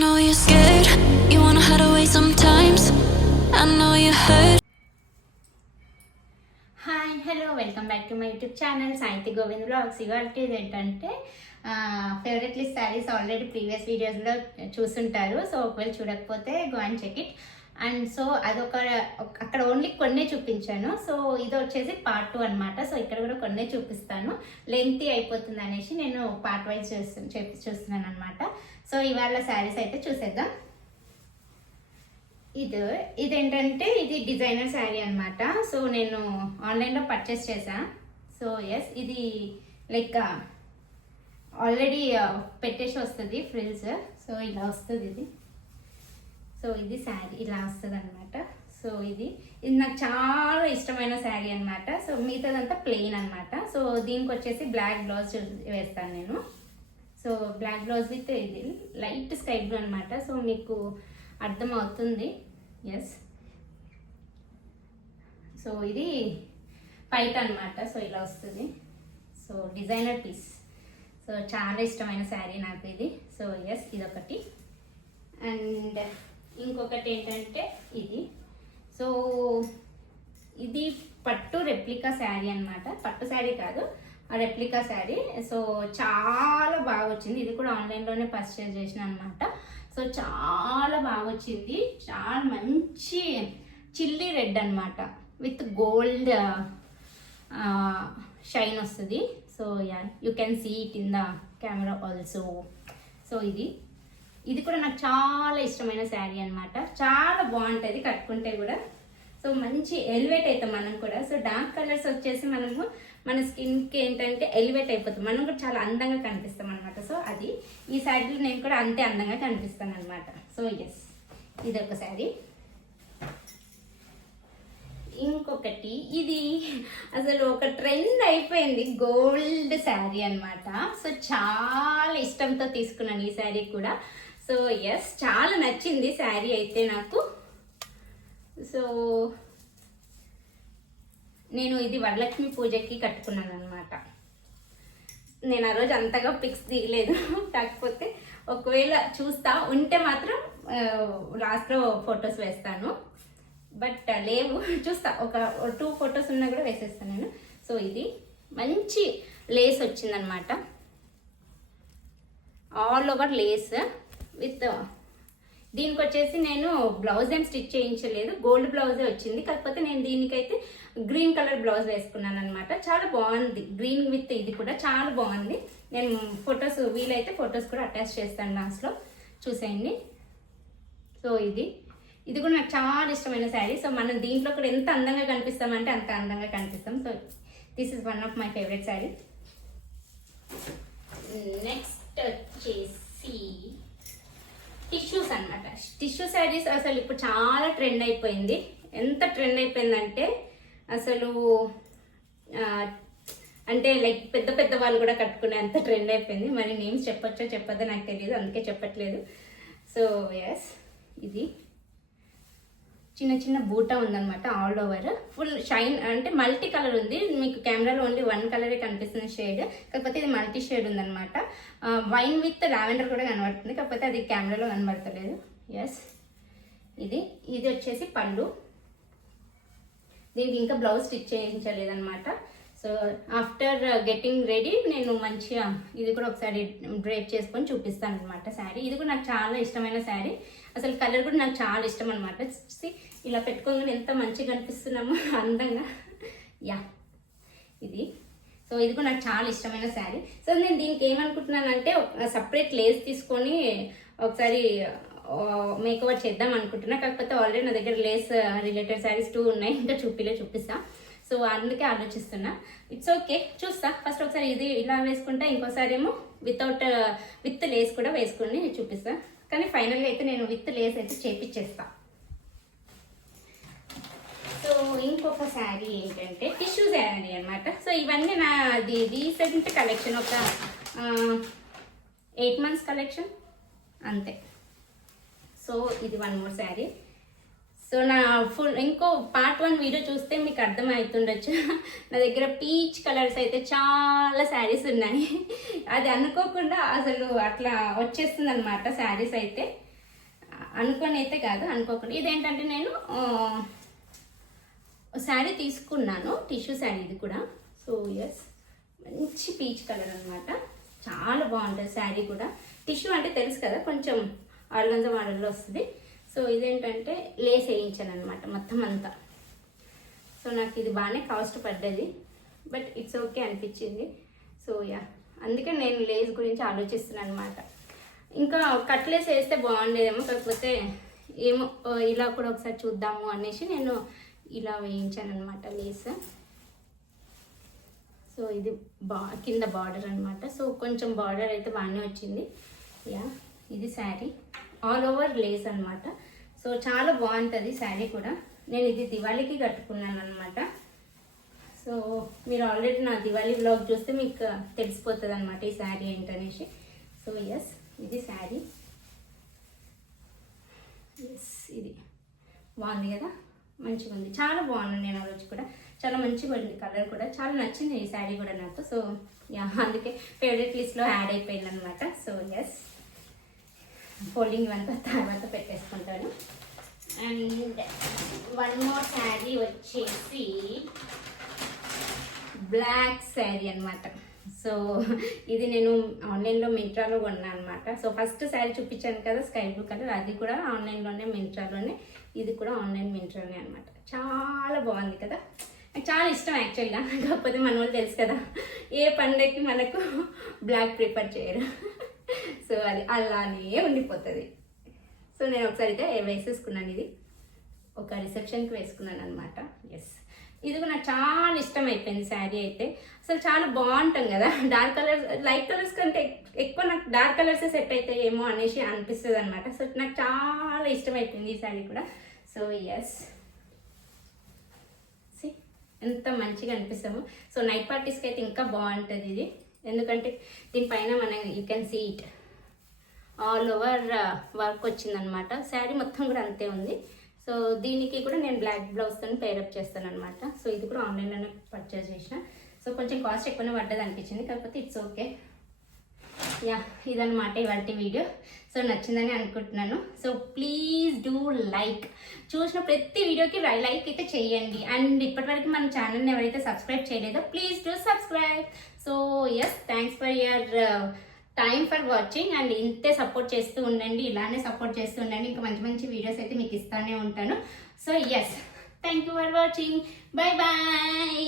know you're scared, you wanna hide away sometimes. I know you hurt. Hi hello welcome back to my YouTube channel Sahithi Govind blogs. ఇవాళ ఏంటంటే favourite list saris already previous వీడియోస్లో చూస్తుంటారు. So ఒకవేళ చూడకపోతే go and check it. And so అదొక అక్కడ only కొన్నే చూపించాను. సో ఇది వచ్చేసి పార్ట్ 2 అనమాట. సో ఇక్కడ కూడా కొన్నే చూపిస్తాను, లెంతీ అయిపోతుంది అనేసి నేను పార్ట్ వైజ్ చూస్తున్నాను అనమాట. సో ఇవాళ శారీస్ అయితే చూసేద్దాం. ఇదేంటంటే ఇది డిజైనర్ శారీ అనమాట. సో నేను ఆన్లైన్లో పర్చేస్ చేశాను. సో ఎస్, ఇది లైక్ ఆల్రెడీ పెట్టేసి వస్తుంది ఫ్రిల్స్. సో ఇలా వస్తుంది ఇది. సో ఇది శారీ ఇలా వస్తుంది అనమాట. సో ఇది నాకు చాలా ఇష్టమైన శారీ అనమాట. సో మిగతాదంతా ప్లెయిన్ అనమాట. సో దీనికి వచ్చేసి బ్లాక్ బ్లౌజ్ వేస్తాను నేను. సో బ్లాక్ బ్లౌజ్ విత్ ఇది లైట్ స్కై బ్లూ అనమాట. సో మీకు అర్థం అవుతుంది. ఎస్, సో ఇది పైట్ అనమాట. సో ఇలా వస్తుంది. So designer piece. సో చాలా ఇష్టమైన శారీ నాకు ఇది. సో ఎస్, ఇదొకటి. అండ్ ఇంకొకటి ఏంటంటే ఇది. సో ఇది పట్టు రెప్లికా శారీ అనమాట. పట్టు శారీ కాదు, రెప్లికా శారీ. సో చాలా బాగా వచ్చింది. ఇది కూడా ఆన్లైన్లోనే పర్చేజ్ చేసిన అనమాట. సో చాలా బాగా వచ్చింది. చాలా మంచి చిల్లీ రెడ్ అనమాట విత్ గోల్డ్ షైన్ వస్తుంది. So yeah, you can see it in the camera also. So ఇది కూడా నాకు చాలా ఇష్టమైన శారీ అనమాట. చాలా బాగుంటుంది కట్టుకుంటే కూడా. సో మంచి ఎలివేట్ అవుతాం మనం కూడా. సో డార్క్ కలర్స్ వచ్చేసి మనము మన స్కిన్కి ఏంటంటే ఎలివేట్ అయిపోతాం, మనం కూడా చాలా అందంగా కనిపిస్తాం అనమాట. సో అది ఈ శారీలో నేను కూడా అంతే అందంగా కనిపిస్తాను అనమాట. సో ఎస్, ఇది ఒక శారీ. ఇంకొకటి, ఇది అసలు ఒక ట్రెండ్ అయిపోయింది, గోల్డ్ శారీ అనమాట. సో చాలా ఇష్టంతో తీసుకున్నాను ఈ శారీ కూడా. సో ఎస్, చాలా నచ్చింది శారీ అయితే నాకు. సో నేను ఇది వరలక్ష్మి పూజకి కట్టుకున్నాను అనమాట. నేను ఆ రోజు అంతగా పిక్స్ దిగలేదు, కాకపోతే ఒకవేళ చూస్తా ఉంటే మాత్రం లాస్ట్లో ఫొటోస్ వేస్తాను. బట్ లేవు, చూస్తా. ఒక 2 ఫొటోస్ ఉన్నా కూడా వేసేస్తాను నేను. సో ఇది మంచి లేస్ వచ్చిందనమాట, ఆల్ ఓవర్ లేస్ విత్. దీనికి వచ్చేసి నేను బ్లౌజ్ ఏం స్టిచ్ చేయించలేదు, గోల్డ్ బ్లౌజే వచ్చింది. కాకపోతే నేను దీనికైతే గ్రీన్ కలర్ బ్లౌజ్ వేసుకున్నాను అనమాట. చాలా బాగుంది, గ్రీన్ విత్ ఇది కూడా చాలా బాగుంది. నేను ఫొటోస్ వీలైతే ఫొటోస్ కూడా అటాచ్ చేస్తాను లాస్ట్లో, చూసేయండి. సో ఇది కూడా నాకు చాలా ఇష్టమైన శారీ. సో మనం దీంట్లో కూడా ఎంత అందంగా కనిపిస్తామంటే అంత అందంగా కనిపిస్తాం. So this is one of my favourite sari. Next వచ్చేసి టిష్యూస్ అనమాట. టిష్యూ శారీస్ అసలు ఇప్పుడు చాలా ట్రెండ్ అయిపోయింది. ఎంత ట్రెండ్ అయిపోయిందంటే అసలు అంటే లైక్ పెద్ద పెద్ద వాళ్ళు కూడా కట్టుకునే అంత ట్రెండ్ అయిపోయింది. మరి నేమ్స్ చెప్పొచ్చో చెప్పొద్దో నాకు తెలియదు, అందుకే చెప్పట్లేదు. సో ఎస్, ఇది చిన్న చిన్న బూటా ఉందన్నమాట, ఆల్ ఓవర్ ఫుల్ షైన్. అంటే మల్టీ కలర్ ఉంది. మీకు కెమెరాలో ఓన్లీ 1 కలరే కనిపిస్తుంది షేడ్, కాకపోతే ఇది మల్టీ షేడ్ ఉందన్నమాట. వైన్ విత్ లావెండర్ కూడా కనబడుతుంది, కాకపోతే అది కెమెరాలో కనబడతలేదు. ఎస్, ఇది వచ్చేసి పళ్ళు. దీనికి ఇంకా బ్లౌజ్ స్టిచ్ చేయించలేదన్నమాట. సో ఆఫ్టర్ గెట్టింగ్ రెడీ నేను మంచిగా ఇది కూడా ఒకసారి డ్రేప్ చేసుకొని చూపిస్తాను అనమాట శారీ. ఇది కూడా నాకు చాలా ఇష్టమైన శారీ. అసలు కలర్ కూడా నాకు చాలా ఇష్టం అనమాట. ఇలా పెట్టుకోగానే ఎంత మంచిగా కనిపిస్తున్నామో అందంగా. యా, ఇది. సో ఇది కూడా నాకు చాలా ఇష్టమైన శారీ. సో నేను దీనికి ఏమనుకుంటున్నానంటే సపరేట్ లేస్ తీసుకొని ఒకసారి మేకవర్ చేద్దాం అనుకుంటున్నా. కాకపోతే ఆల్రెడీ నా దగ్గర లేస్ రిలేటెడ్ శారీస్ 2 ఉన్నాయి, ఇంకా చూపిస్తా. సో అందుకే ఆలోచిస్తున్నా. ఇట్స్ ఓకే, చూస్తా. ఫస్ట్ ఒకసారి ఇది ఇలా వేసుకుంటా, ఇంకోసారి ఏమో విత్ లేస్ కూడా వేసుకొని చూపిస్తా. కానీ ఫైనల్గా అయితే నేను విత్ లేస్ అయితే చేపించేస్తా. సో ఇంకొక శారీ ఏంటంటే టిష్యూ శారీ అనమాట. సో ఇవన్నీ నాది రీసెంట్ కలెక్షన్, ఒక 8 months కలెక్షన్ అంతే. సో ఇది 1 more శారీ. సో నా ఇంకో పార్ట్ 1 వీడియో చూస్తే మీకు అర్థమవుతుండొచ్చు. నా దగ్గర పీచ్ కలర్స్ అయితే చాలా శారీస్ ఉన్నాయి. అది అనుకోకుండా అసలు అట్లా వచ్చేస్తుంది అనమాట శారీస్ అయితే. అనుకొని అయితే కాదు, అనుకోకుండా. ఇదేంటంటే నేను శారీ తీసుకున్నాను, టిష్యూ శారీ ఇది కూడా. సో ఎస్, మంచి పీచ్ కలర్ అనమాట, చాలా బాగుంటుంది శారీ కూడా. టిష్యూ అంటే తెలుసు కదా, కొంచెం ఆర్గంజా మోడల్లో వస్తుంది. సో ఇదేంటంటే లేస్ వేయించాను అనమాట మొత్తం అంతా. సో నాకు ఇది బాగానే కాస్ట్ పడ్డది, బట్ ఇట్స్ ఓకే అనిపించింది. సో యా, అందుకే నేను లేస్ గురించి ఆలోచిస్తున్నాను అనమాట. ఇంకా కట్లేస్ వేస్తే బాగుండేదేమో, కాకపోతే ఏమో ఇలా కూడా ఒకసారి చూద్దాము అనేసి నేను ఇలా వేయించాను అనమాట లేస్. సో ఇది కింద బార్డర్ అనమాట. సో కొంచెం బార్డర్ అయితే బాగానే వచ్చింది. యా, ఇది శారీ ఆల్ ఓవర్ లేస్ అనమాట. సో చాలా బాగుంటుంది శారీ కూడా. నేను ఇది దివాళీకి కట్టుకున్నాను అనమాట. సో మీరు ఆల్రెడీ నా దివాళీ వ్లాగ్ చూస్తే మీకు తెలిసిపోతుంది అనమాట ఈ శారీ ఏంటనేసి. సో ఎస్, ఇది శారీ. ఎస్, ఇది బాగుంది కదా, మంచిగా ఉంది, చాలా బాగుంది. నేను ఆ రోజు కూడా చాలా మంచిగా ఉంది, కలర్ కూడా చాలా నచ్చింది ఈ శారీ కూడా నాకు. సో యా, అందుకే ఫేవరెట్ లిస్ట్లో యాడ్ అయిపోయింది అనమాట. సో ఎస్, ఫోల్డింగ్ ఇవంతా తర్వాత పెట్టేసుకుంటాను. అండ్ వన్ మోర్ శారీ వచ్చేసి బ్లాక్ శారీ అనమాట. సో ఇది నేను ఆన్లైన్లో మింట్రాలో కొన్నాను అనమాట. సో ఫస్ట్ శారీ చూపించాను కదా స్కై బ్లూ కలర్, అది కూడా ఆన్లైన్లోనే మింట్రాలోనే, ఇది కూడా ఆన్లైన్ మింట్రాలోనే అనమాట. చాలా బాగుంది కదా, నాకు చాలా ఇష్టం యాక్చువల్గా. కాకపోతే మన వాళ్ళు తెలుసు కదా, ఏ పండగకి మనకు బ్లాక్ ప్రిఫర్ చేయరు. సో అది అలానే ఉండిపోతుంది. సో నేను ఒకసారి అయితే వేసేసుకున్నాను, ఇది ఒక రిసెప్షన్కి వేసుకున్నాను అనమాట. ఎస్, ఇది కూడా నాకు చాలా ఇష్టం అయిపోయింది శారీ అయితే. అసలు చాలా బాగుంటాం కదా, డార్క్ కలర్స్ లైట్ కలర్స్ కంటే ఎక్కువ నాకు డార్క్ కలర్సే సెట్ అవుతాయి ఏమో అనేసి అనిపిస్తుంది అనమాట. సో నాకు చాలా ఇష్టం అయిపోయింది ఈ శారీ కూడా. సో ఎస్, ఎంత మంచిగా అనిపిస్తాము. సో నైట్ పార్టీస్కి అయితే ఇంకా బాగుంటుంది ఇది, ఎందుకంటే దీనిపైన మనం you can see it all over work వచ్చిందనమాట. శారీ మొత్తం కూడా అంతే ఉంది. సో దీనికి కూడా నేను బ్లాక్ బ్లౌజ్తో పేరప్ చేస్తాను అనమాట. సో ఇది కూడా ఆన్లైన్లోనే పర్చేస్ చేసిన. సో కొంచెం కాస్ట్ ఎక్కువనే పడ్డది అనిపించింది, కాకపోతే ఇట్స్ ఓకే. యా, ఇదన్నమాట ఇవాళ వీడియో. సో నచ్చిందని అనుకుంటున్నాను. సో ప్లీజ్ డూ లైక్, చూసిన ప్రతి వీడియోకి లైక్ అయితే చేయండి. అండ్ ఇప్పటివరకు మన ఛానల్ని ఎవరైతే సబ్స్క్రైబ్ చేయలేదో please do subscribe. So yes, thanks for your time for watching. And ఇంతే సపోర్ట్ చేస్తూ ఉండండి, ఇలానే సపోర్ట్ చేస్తూ ఉండండి. ఇంకా మంచి మంచి వీడియోస్ అయితే మీకు ఇస్తానే ఉంటాను. So yes, thank you for watching. Bye bye.